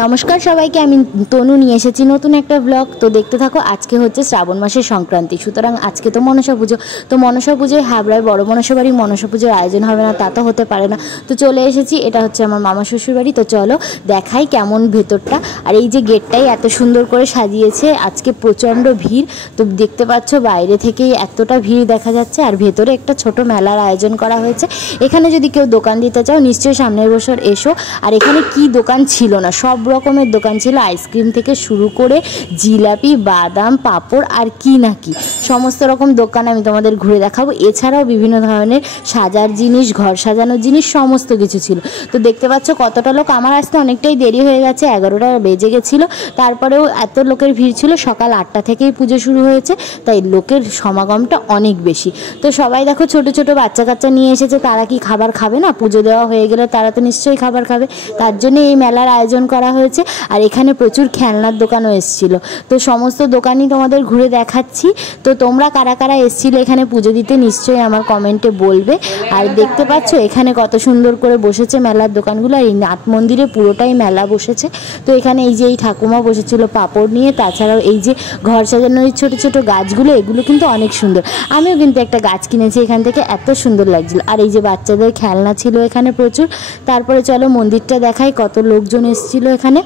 নমস্কার সবাইকে, আমি তনু নিয়ে এসেছি নতুন একটা ব্লগ। তো দেখতে থাকো। আজকে হচ্ছে শ্রাবণ মাসের সংক্রান্তি, সুতরাং আজকে তো মনসা পুজো। তো মনসা পুজোয় হাবড়ায় বড় মনসা বাড়ি মনসা পুজোর আয়োজন হবে না তা তো হতে পারে না। তো চলে এসেছি, এটা হচ্ছে আমার মামা শ্বশুর বাড়ি। তো চলো দেখাই কেমন ভেতরটা। আর এই যে গেটটাই এত সুন্দর করে সাজিয়েছে, আজকে প্রচণ্ড ভিড়। তো দেখতে পাচ্ছ বাইরে থেকেই এতটা ভিড় দেখা যাচ্ছে। আর ভেতরে একটা ছোট মেলার আয়োজন করা হয়েছে। এখানে যদি কেউ দোকান দিতে চাও নিশ্চয়ই সামনের বছর এসো। আর এখানে কি দোকান ছিল না, সব রকমের দোকান ছিল, আইসক্রিম থেকে শুরু করে জিলাপি, বাদাম, পাঁপড় আর কি না কি সমস্ত রকম দোকান আমি তোমাদের ঘুরে দেখাবো। এছাড়াও বিভিন্ন ধরনের সাজার জিনিস, ঘর সাজানোর জিনিস সমস্ত কিছু ছিল। তো দেখতে পাচ্ছ কতটা লোক। আমার আসতে অনেকটাই দেরি হয়ে গেছে, 11টা বেজে গেছিলো। তারপরেও এত লোকের ভিড় ছিল। সকাল 8টা থেকেই পুজো শুরু হয়েছে, তাই লোকের সমাগমটা অনেক বেশি। তো সবাই দেখো ছোট ছোট বাচ্চা কাচ্চা নিয়ে এসেছে। তারা কি খাবার খাবে না? পুজো দেওয়া হয়ে গেলে তারা তো নিশ্চয়ই খাবার খাবে, তার জন্য এই মেলার আয়োজন করা হয়েছে। আর এখানে প্রচুর খেলনার দোকানও এসেছিলো। তো সমস্ত দোকানই তোমাদের ঘুরে দেখাচ্ছি। তো তোমরা কারা কারা এসেছিলে এখানে পুজো দিতে নিশ্চয়ই আমার কমেন্টে বলবে। আর দেখতে পাচ্ছ এখানে কত সুন্দর করে বসেছে মেলার দোকানগুলো। আর এই নাট মন্দিরে পুরোটাই মেলা বসেছে। তো এখানে এই যে এই ঠাকুমা বসেছিল পাঁপড় নিয়ে, তাছাড়াও এই যে ঘর সাজানোর এই ছোটো ছোটো গাছগুলো, এগুলো কিন্তু অনেক সুন্দর। আমিও কিন্তু একটা গাছ কিনেছি এখান থেকে, এত সুন্দর লাগছিল। আর এই যে বাচ্চাদের খেলনা ছিল এখানে প্রচুর। তারপরে চলো মন্দিরটা দেখাই, কত লোকজন এসেছিলো এখানে।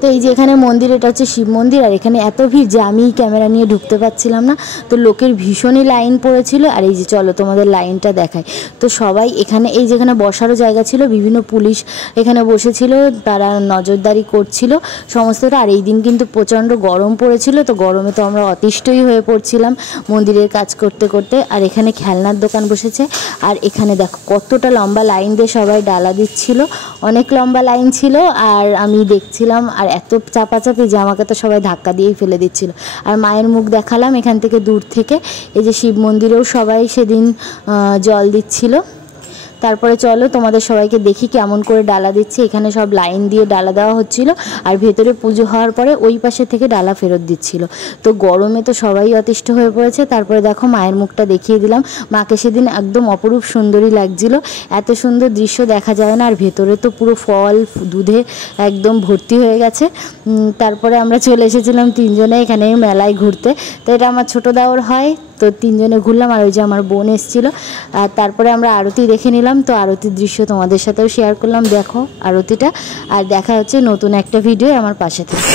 তো এই যে এখানে মন্দির, এটা হচ্ছে শিব মন্দির। আর এখানে এত ভিড় যে আমি ক্যামেরা নিয়ে ঢুকতে পারছিলাম না। তো লোকের ভীষণই লাইন পড়েছিল। আর এই যে চলো তোমাদের লাইনটা দেখাই। তো সবাই এখানে, এই যেখানে বসারও জায়গা ছিল, বিভিন্ন পুলিশ এখানে বসেছিল, তারা নজরদারি করছিল সমস্তটা। আর এই দিন কিন্তু প্রচণ্ড গরম পড়েছিল, তো গরমে তো আমরা অতিষ্ঠই হয়ে পড়ছিলাম মন্দিরের কাজ করতে করতে। আর এখানে খেলনার দোকান বসেছে। আর এখানে দেখো কতটা লম্বা লাইন দিয়ে সবাই ডালা দিচ্ছিল, অনেক লম্বা লাইন ছিল। আর আমি দেখছিলাম, আর এত চাপাচাপি যে আমাকে তো সবাই ধাক্কা দিয়েই ফেলে দিচ্ছিল। আর মায়ের মুখ দেখালাম এখান থেকে দূর থেকে। এই যে শিব মন্দিরেও সবাই সেদিন জল দিচ্ছিল। তারপরে চলো তোমাদের সবাইকে দেখি কেমন করে ডালা দিচ্ছে। এখানে সব লাইন দিয়ে ডালা দেওয়া হচ্ছিল। আর ভেতরে পুজো হওয়ার পরে ওই পাশে থেকে ডালা ফেরত দিচ্ছিল। তো গরমে তো সবাই অতিষ্ঠ হয়ে পড়েছে। তারপরে দেখো মায়ের মুখটা দেখিয়ে দিলাম। মাকে সেদিন একদম অপরূপ সুন্দরী লাগছিল, এত সুন্দর দৃশ্য দেখা যায় না। আর ভেতরে তো পুরো ফল দুধে একদম ভর্তি হয়ে গেছে। তারপরে আমরা চলে এসেছিলাম তিনজনে এখানে মেলায় ঘুরতে। তো এটা আমার ছোটো দেওর হয়, তো তিনজনে ঘুরলাম। আর ওই যে আমার বোন এসেছিলো। আর তারপরে আমরা আরতি দেখে নিলাম। তো আরতির দৃশ্য তোমাদের সাথেও শেয়ার করলাম, দেখো আরতিটা। আর দেখা হচ্ছে নতুন একটা ভিডিও আমার পাশে থেকে।